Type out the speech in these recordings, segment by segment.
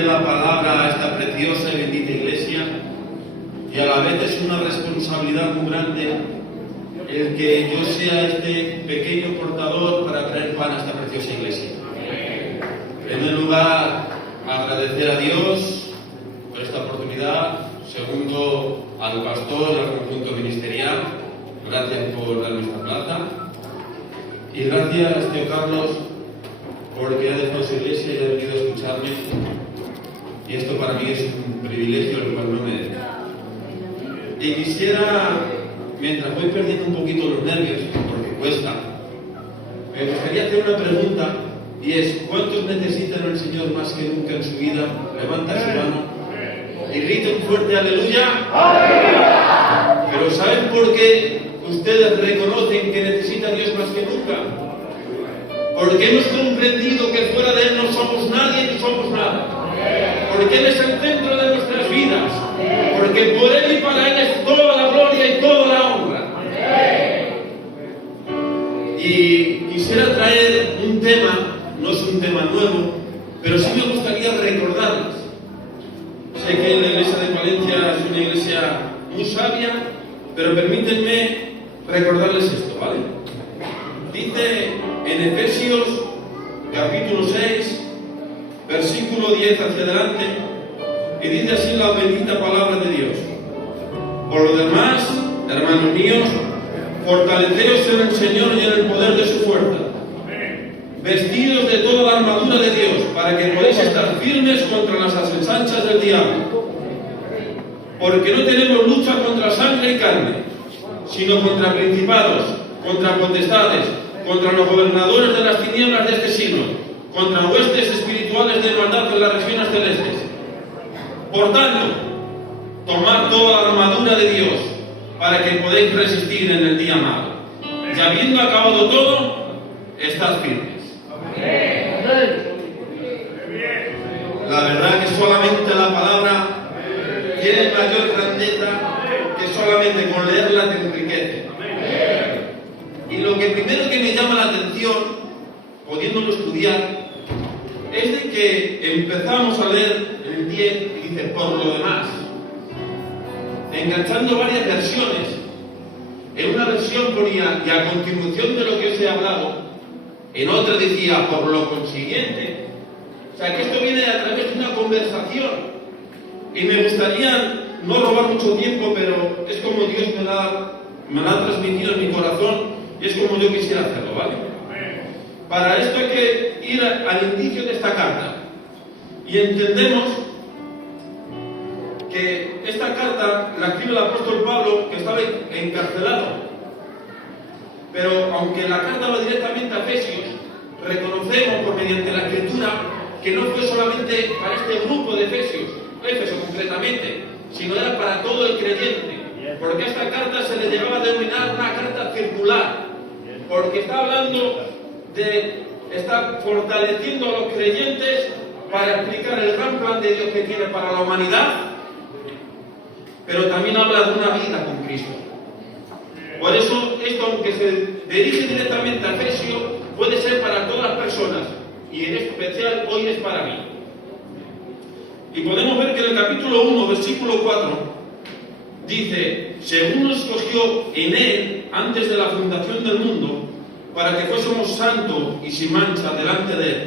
traer la palabra a esta preciosa y bendita iglesia, y a la vez es una responsabilidad muy grande el que yo sea este pequeño portador para traer pan a esta preciosa iglesia. En primer lugar, agradecer a Dios por esta oportunidad. Segundo, al pastor y al conjunto ministerial, gracias por darme esta plaza. Y gracias, tío Carlos, porque ha dejado su iglesia y ha venido a escucharme. Y esto para mí es un privilegio el cual no me deja. Y quisiera, mientras voy perdiendo un poquito los nervios, porque cuesta, me gustaría hacer una pregunta, y es: ¿cuántos necesitan al Señor más que nunca en su vida? Levanta su mano y griten fuerte aleluya. ¡Aleluya! Pero ¿saben por qué ustedes reconocen que necesitan a Dios más que nunca? Porque hemos comprendido que fuera de Él no somos nadie ni somos nada. Porque Él es el centro de nuestras vidas. Porque por Él y para Él es toda la gloria y toda la honra. Y quisiera traer un tema, no es un tema nuevo, pero sí me gustaría recordarles. Sé que la iglesia de Palencia es una iglesia muy sabia, pero permítanme recordarles esto, ¿vale? Dice en Efesios capítulo 6, versículo 10 hacia adelante, y dice así la bendita palabra de Dios: por lo demás, hermanos míos, fortaleceos en el Señor y en el poder de su fuerza, vestidos de toda la armadura de Dios, para que podáis estar firmes contra las asechanzas del diablo. Porque no tenemos lucha contra sangre y carne, sino contra principados, contra potestades, contra los gobernadores de las tinieblas de este siglo, contra huestes espirituales de maldad en las regiones celestes. Por tanto, tomad toda la armadura de Dios, para que podáis resistir en el día malo. Y habiendo acabado todo, estad firmes. La verdad que solamente la palabra tiene mayor grandeza que solamente con leerla te enriquece. Y lo que primero que me llama la atención, pudiéndolo estudiar, es de que empezamos a leer el 10 y dice por lo demás, enganchando varias versiones. En una versión ponía, y a continuación de lo que os he hablado, en otra decía por lo consiguiente. O sea que esto viene a través de una conversación. Y me gustaría no robar mucho tiempo, pero es como Dios me la ha transmitido en mi corazón y es como yo quisiera hacerlo, ¿vale? Para esto hay que ir al inicio de esta carta. Y entendemos que esta carta la escribe el apóstol Pablo, que estaba encarcelado. Pero aunque la carta va directamente a Efesios, reconocemos por mediante la escritura que no fue solamente para este grupo de Efesios, Éfeso concretamente, sino era para todo el creyente, porque a esta carta se le llegaba a denominar una carta circular, porque está hablando de, está fortaleciendo a los creyentes para explicar el gran plan de Dios que tiene para la humanidad, pero también habla de una vida con Cristo. Por eso, esto, aunque se dirige directamente a Efesios, puede ser para todas las personas, y en especial hoy es para mí. Y podemos ver que en el capítulo 1, versículo 4, dice: según nos escogió en Él antes de la fundación del mundo, para que fuésemos santos y sin mancha delante de Él.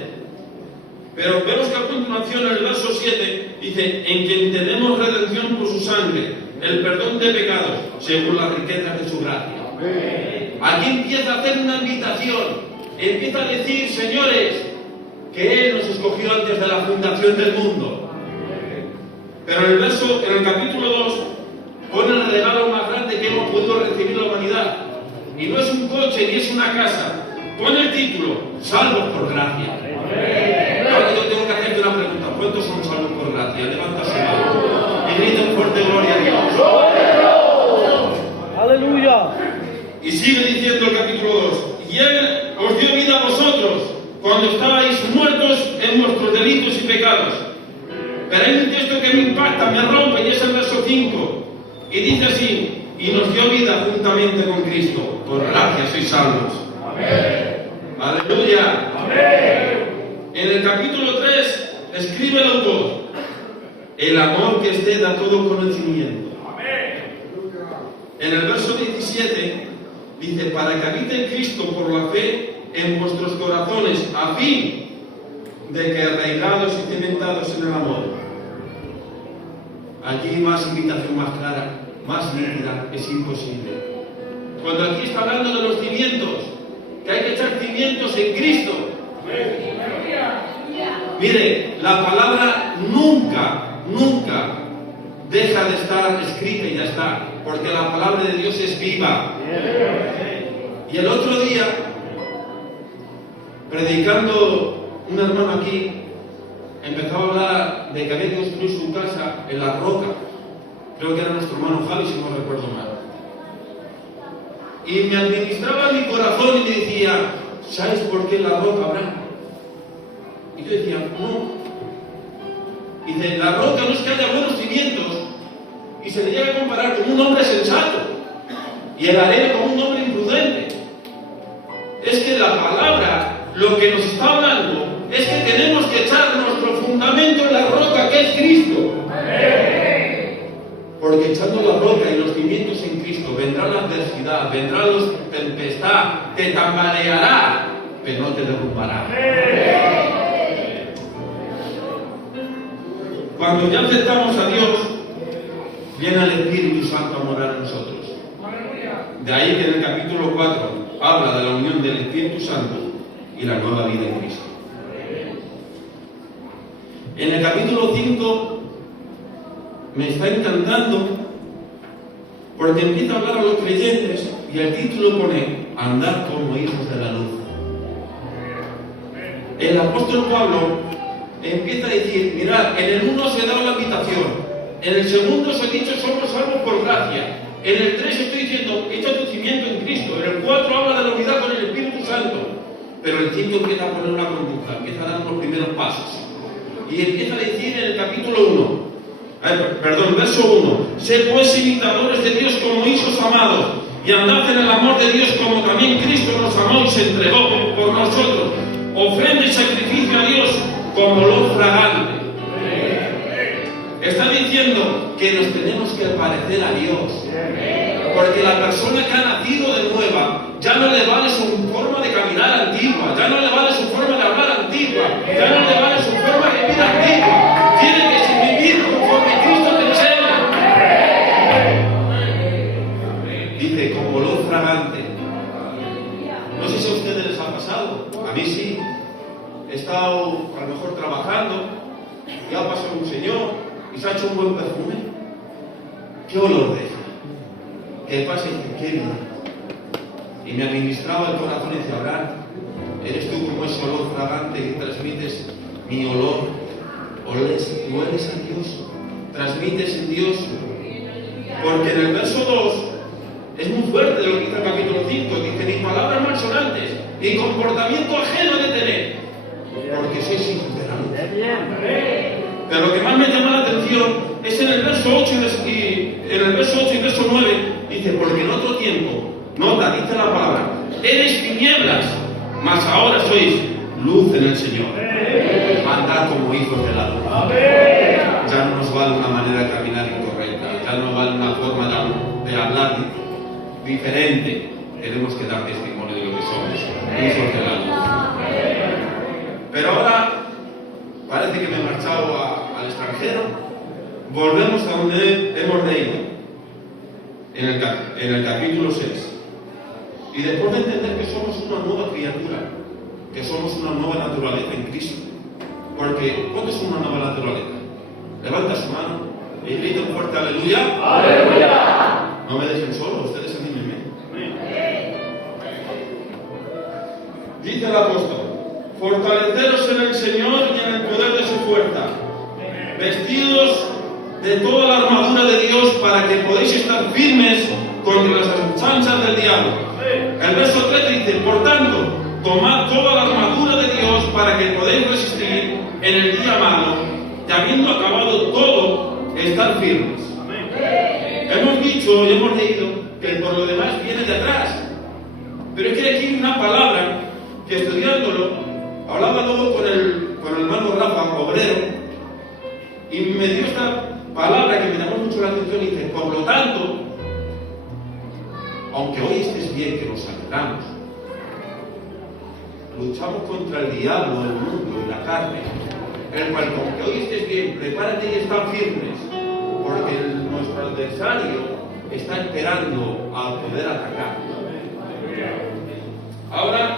Pero vemos que a continuación, en el verso 7, dice: en quien tenemos redención por su sangre, el perdón de pecados, según las riquezas de su gracia. Aquí empieza a hacer una invitación, empieza a decir: señores, que Él nos escogió antes de la fundación del mundo. Pero en el capítulo 2, pone el regalo más grande que hemos podido recibir la humanidad. Y no es un coche ni es una casa. Pone el título: salvos por gracia. Ahora yo tengo que hacerte una pregunta: ¿cuántos son salvos por gracia? Levanta su mano y griten fuerte gloria a Dios. ¡Aleluya! Y sigue diciendo el capítulo 2: y Él os dio vida a vosotros cuando estabais muertos en vuestros delitos y pecados. Pero hay un texto que me impacta, me rompe, y es el verso 5. Y dice así: y nos dio vida juntamente con Cristo. Por gracia sois salvos. Amén. Aleluya. Amén. En el capítulo 3 escribe el autor: el amor que excede a todo conocimiento. En el verso 17 dice, para que habite Cristo por la fe en vuestros corazones, a fin de que arraigados y cimentados en el amor. Aquí más invitación más clara, más nítida, es imposible. Cuando aquí está hablando de los cimientos, que hay que echar cimientos en Cristo. Mire, la palabra nunca deja de estar escrita y ya está, porque la palabra de Dios es viva. Y el otro día, predicando un hermano aquí, empezaba a hablar de que había que construir su casa en la roca. Creo que era nuestro hermano Javi, si no recuerdo mal. Y me administraba mi corazón y me decía, ¿sabes por qué la roca, Abraham? Y yo decía, no. Y dice, la roca no es que haya buenos cimientos, y se le llega a comparar con un hombre sensato, y el arena como un hombre imprudente. Es que la palabra, lo que nos está hablando, es que tenemos que echar nuestro fundamento en la roca que es Cristo. Porque echando la roca y los cimientos en Cristo, vendrá la adversidad, vendrá la tempestad, te tambaleará, pero no te derrumbará. Cuando ya aceptamos a Dios, viene el Espíritu Santo a morar en nosotros. De ahí que en el capítulo 4 habla de la unión del Espíritu Santo y la nueva vida en Cristo. En el capítulo 5 me está encantando porque empieza a hablar a los creyentes y el título pone andar como hijos de la luz. El apóstol Pablo empieza a decir, mirad, en el 1 se da la invitación, en el segundo se ha dicho somos salvos por gracia, en el 3 estoy diciendo echa tu cimiento en Cristo, en el 4 habla de la unidad con el Espíritu Santo, pero el 5 empieza a poner una conducta, empieza a dar los primeros pasos y empieza a decir en el capítulo 1, verso 1, sed pues imitadores de Dios como hijos amados y andad en el amor de Dios como también Cristo nos amó y se entregó por nosotros, ofrenda y sacrificio a Dios como olor fragante. Está diciendo que nos tenemos que parecer a Dios, porque la persona que ha nacido de nueva ya no le vale su forma de caminar antigua, ya no le vale su forma de hablar antigua, ya no le vale su forma de vivir antigua, tiene que vivir conforme Cristo te enseña. Dice como olor fragante. No sé si a ustedes les ha pasado, a mí sí. He estado a lo mejor trabajando y ha pasado un señor y se ha hecho un buen perfume. ¿Qué olor deja? ¿Qué pasa? Y dice, qué bien. Y me administraba el corazón y decía, Abraham, eres tú como ese olor fragante que transmites mi olor. Tú eres a Dios, transmites en Dios. Porque en el verso 2 es muy fuerte lo que dice el capítulo 5. Dice, ni palabras malsonantes, ni comportamiento ajeno de tener, porque sois hijos de la luz. Pero lo que más me llama la atención es en el verso 8 y verso 9, dice, porque en otro tiempo, nota, dice la palabra, eres tinieblas, mas ahora sois luz en el Señor. Andad como hijos de la luz. Ya no nos vale una manera de caminar incorrecta, ya no vale una forma de hablar diferente. Tenemos que dar testimonio de lo que somos, hijos de la luz. Pero ahora parece que me he marchado al extranjero. Volvemos a donde hemos leído, en el capítulo 6. Y después de entender que somos una nueva criatura, que somos una nueva naturaleza en Cristo. Porque, ¿cuánto es una nueva naturaleza? Levanta su mano y grita un fuerte aleluya. ¡Aleluya! No me dejen solo, ustedes anímenme. Dice el apóstol, fortaleceros en el Señor y en el poder de su fuerza, vestidos de toda la armadura de Dios para que podáis estar firmes contra las acechanzas del diablo. El verso 3 dice, por tanto, tomad toda la armadura de Dios para que podáis resistir en el día malo y habiendo acabado todo, estar firmes. Hemos dicho y hemos leído que por lo demás viene de atrás. Pero es que aquí hay una palabra que estudiándolo, hablaba luego con el hermano Rafa, obrero, y me dio esta palabra que me llamó mucho la atención, dice, por lo tanto, aunque hoy estés bien que nos alegramos, luchamos contra el diablo, el mundo y la carne, el cual, aunque hoy estés bien, prepárate y están firmes, porque nuestro adversario está esperando a poder atacar. Ahora,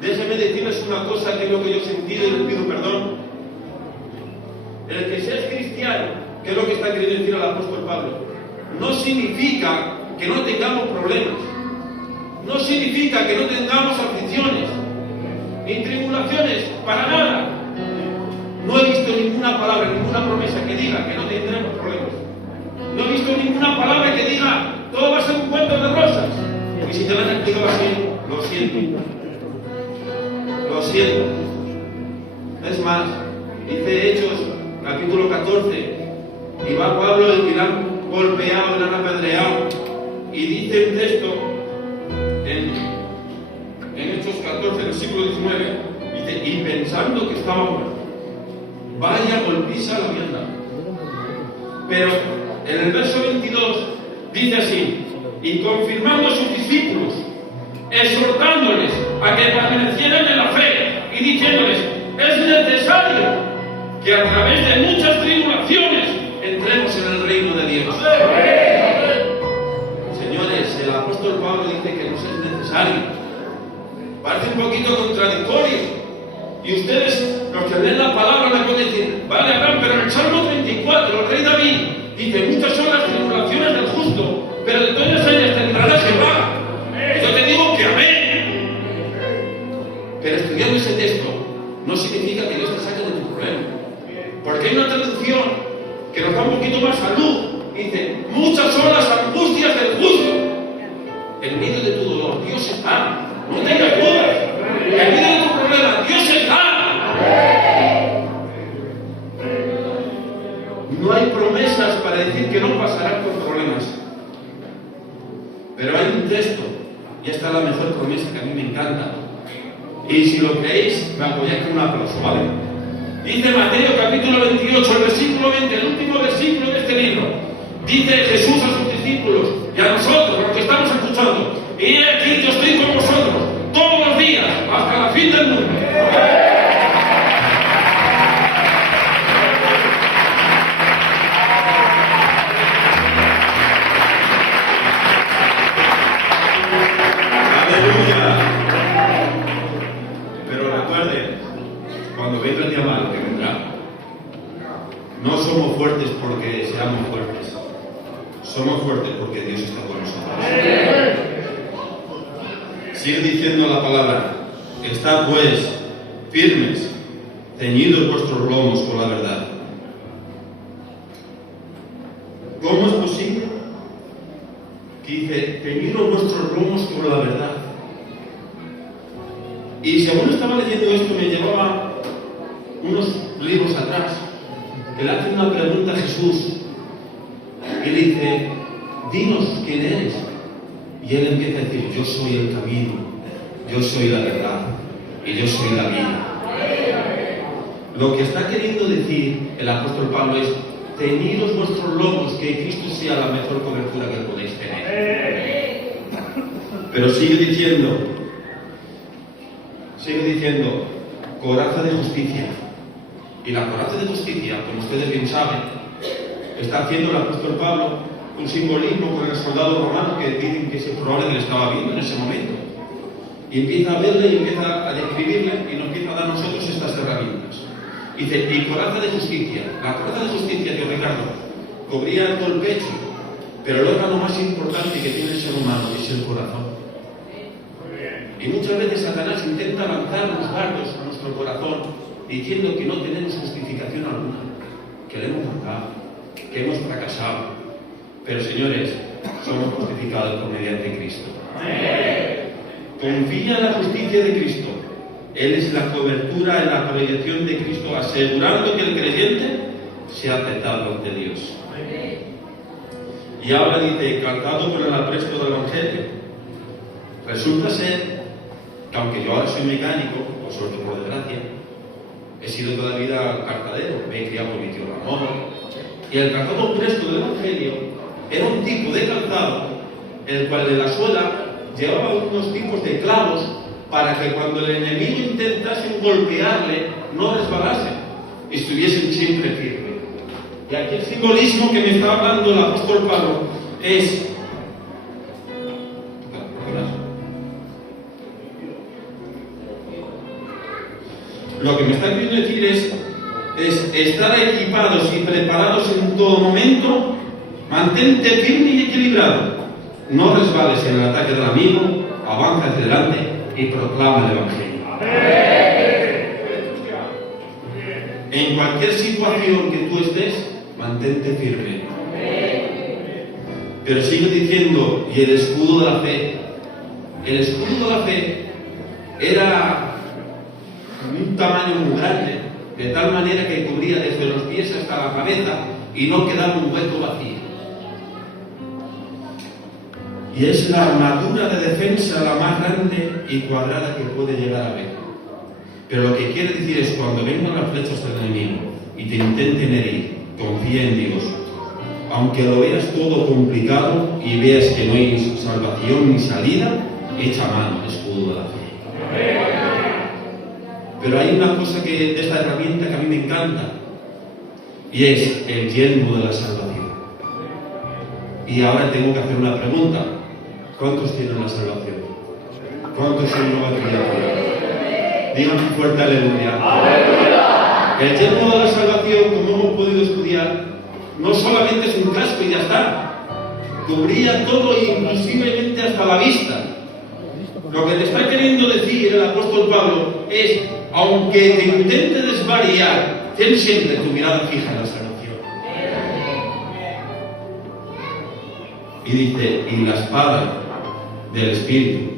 déjenme decirles una cosa que es lo que yo he sentido y les pido perdón. El que seas cristiano, que es lo que está queriendo decir el apóstol Pablo, no significa que no tengamos problemas, no significa que no tengamos aflicciones, ni tribulaciones, para nada. No he visto ninguna palabra, ninguna promesa que diga que no tendremos problemas. No he visto ninguna palabra que diga todo va a ser un cuento de rosas. Y si te lo han explicado así, lo siento. Lo siento. Es más, dice Hechos, capítulo 14, y va Pablo y le han golpeado, le han apedreado, y dice un texto en Hechos 14, versículo 19, dice, y pensando que estaba muerto, vaya golpiza la mierda. Pero en el verso 22 dice así, y confirmando a sus discípulos, exhortándoles a que permanecieran en la fe y diciéndoles, es necesario que a través de muchas tribulaciones entremos en el reino de Dios. Señores, el apóstol Pablo dice que nos es necesario. Parece un poquito contradictorio. Y ustedes, los que leen la palabra, le pueden decir, vale, Abraham, pero en el Salmo 34, el rey David dice, muchas son las tribulaciones del justo, pero de todas ellas te librará Jehová. Yo te digo que amén. Pero estudiando ese texto no significa que Dios te saque de tu problema. Porque hay una traducción que nos da un poquito más salud. Dice, muchas son las angustias del justo. En medio de tu dolor, Dios está. No tengas dudas. En medio de tu problema, Dios está. No hay promesas para decir que no pasarás por problemas. Pero hay un texto, y esta es la mejor promesa que a mí me encanta. Y si lo creéis, me apoyáis con un aplauso, ¿vale? Dice Mateo capítulo 28, el versículo 20, el último versículo de este libro. Dice Jesús a sus discípulos y a nosotros, los que estamos escuchando, y he aquí yo estoy con vosotros todos los días, hasta la fin del mundo. No somos fuertes porque seamos fuertes. Somos fuertes porque Dios está con nosotros. Sigue diciendo la palabra. Estad pues firmes, ceñidos vuestros lomos con la verdad. ¿Cómo es posible? Que dice, ceñidos vuestros lomos con la verdad. Y según estaba leyendo esto, me llevaba unos libros atrás, que le hace una pregunta a Jesús y le dice, dinos quién eres. Y él empieza a decir, yo soy el camino, yo soy la verdad y yo soy la vida. Lo que está queriendo decir el apóstol Pablo es, ceñidos vuestros lomos, que Cristo sea la mejor cobertura que podéis tener. Pero sigue diciendo, coraza de justicia. Y la coraza de justicia, como ustedes bien saben, está haciendo el apóstol Pablo un simbolismo con el soldado romano que dicen que es probable que le estaba viendo en ese momento. Y empieza a verle y empieza a describirle y nos empieza a dar a nosotros estas herramientas. Dice, y coraza de justicia. La coraza de justicia, que Ricardo, cubría todo el pecho, pero el órgano más importante que tiene el ser humano es el corazón. Y muchas veces Satanás intenta lanzar los dardos a nuestro corazón diciendo que no tenemos justificación alguna, que le hemos matado, que hemos fracasado. Pero señores, somos justificados por mediante Cristo. Confía en la justicia de Cristo. Él es la cobertura en la proyección de Cristo, asegurando que el creyente sea aceptado ante Dios. Y ahora dice, calzado por el apresto del Evangelio. Resulta ser que aunque yo ahora soy mecánico, por suerte por desgracia, he sido toda la vida cartadero, me he criado con mi tío Ramón, Y el calzado presto del Evangelio era un tipo de calzado el cual de la suela llevaba unos tipos de clavos para que cuando el enemigo intentase golpearle no resbalase y estuviesen siempre firmes. Y aquí el simbolismo que me está hablando el apóstol Pablo es lo que me está queriendo decir es estar equipados y preparados en todo momento. Mantente firme y equilibrado. No resbales en el ataque del amigo, avanza hacia adelante y proclama el Evangelio. En cualquier situación que tú estés, mantente firme. Pero sigue diciendo, y el escudo de la fe. El escudo de la fe era un tamaño muy grande, de tal manera que cubría desde los pies hasta la cabeza y no quedaba un hueco vacío. Y es la armadura de defensa la más grande y cuadrada que puede llegar a ver. Pero lo que quiere decir es, cuando vengan las flechas del enemigo y te intenten herir, confía en Dios. Aunque lo veas todo complicado y veas que no hay salvación ni salida, echa mano al escudo de la fe. Pero hay una cosa de esta herramienta que a mí me encanta, y es el yelmo de la salvación. Y ahora tengo que hacer una pregunta. ¿Cuántos tienen la salvación? ¿Cuántos son nueva criatura? Digan fuerte aleluya. El yelmo de la salvación, como hemos podido estudiar, no solamente es un casco y ya está. Cubría todo, inclusivamente hasta la vista. Lo que te está queriendo decir el apóstol Pablo es, aunque te intente desvariar, ten siempre tu mirada fija en la salvación. Y dice, y la espada del Espíritu,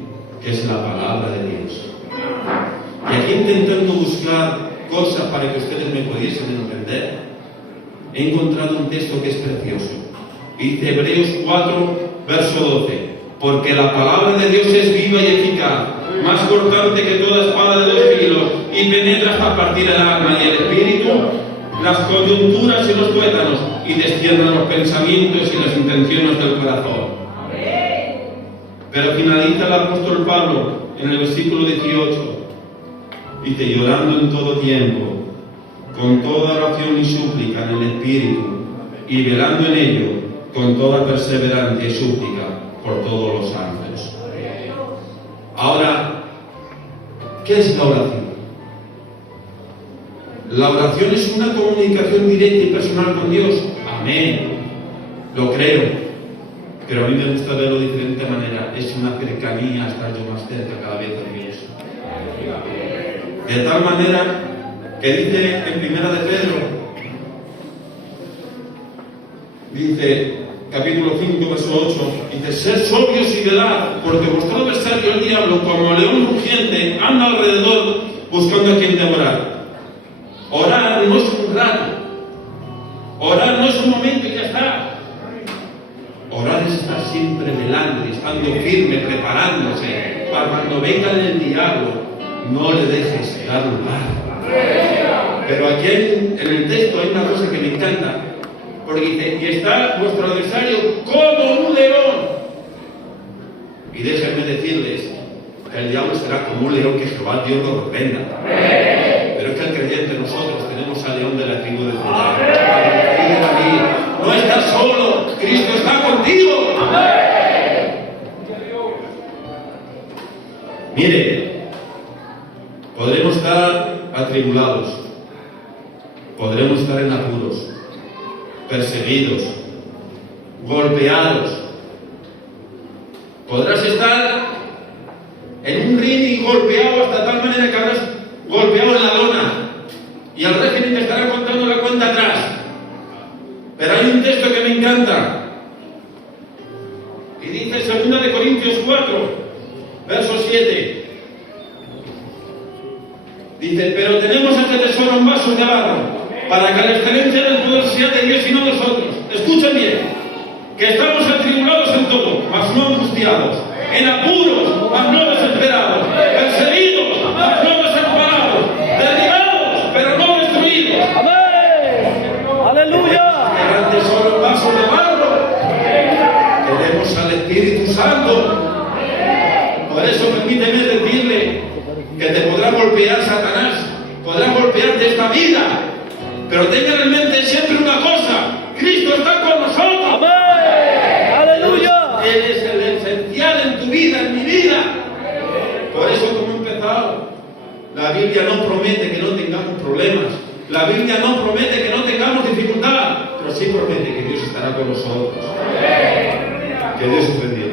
que es la palabra de Dios. Y aquí, intentando buscar cosas para que ustedes me pudiesen entender, he encontrado un texto que es precioso. Dice Hebreos 4, verso 12, porque la palabra de Dios es viva y eficaz, más cortante que toda espada de dos filos, y penetra hasta partir el alma y el espíritu, las coyunturas y los tuétanos, y destierra los pensamientos y las intenciones del corazón. Pero finaliza el apóstol Pablo en el versículo 18, dice, llorando en todo tiempo, con toda oración y súplica en el espíritu, y velando en ello con toda perseverancia y súplica por todos los santos. Ahora, ¿qué es la oración? La oración es una comunicación directa y personal con Dios. Amén. Lo creo. Pero a mí me gusta verlo de diferente manera. Es una cercanía, estar yo más cerca cada vez de Dios. De tal manera que dice en Primera de Pedro, dice, capítulo 5, verso 8, dice, sed sobrios y velad, porque vuestro adversario el diablo, como león rugiente, anda alrededor buscando a quien devorar. Orar no es un rato, orar no es un momento y ya está. Orar es estar siempre velando y estando firme, preparándose, para cuando venga el diablo, no le dejes dar lugar. Pero aquí en el texto hay una cosa que me encanta, porque dice, y está vuestro adversario como un león. Y déjenme decirles que el diablo será como un león, que Jehová Dios lo reprenda. Pero es que el creyente, nosotros tenemos al león de la tribu de Judá. No estás solo, Cristo está contigo. Mire, podremos estar atribulados, podremos estar en apuros, perseguidos, golpeados. Podrás estar en un ring y golpeado hasta tal manera que habrás golpeado en la lona y el régimen te estará contando la cuenta atrás. Pero hay un texto que me encanta y dice 2 de Corintios 4, verso 7. Dice, pero tenemos este tesoro en vasos de barro, para que la excelencia del poder sea de Dios y no nosotros. Escuchen bien, que estamos atribulados en todo, mas no angustiados, en apuros, mas no desesperados, perseguidos, mas no desamparados, derribados, pero no destruidos. ¡Amén! ¡Aleluya! vida. Pero tengan en mente siempre una cosa: Cristo está con nosotros. ¡Amén! ¡Aleluya! Él es el esencial en tu vida, en mi vida. Por eso, como he empezado, la Biblia no promete que no tengamos problemas. La Biblia no promete que no tengamos dificultad, pero sí promete que Dios estará con nosotros. Que Dios os bendiga.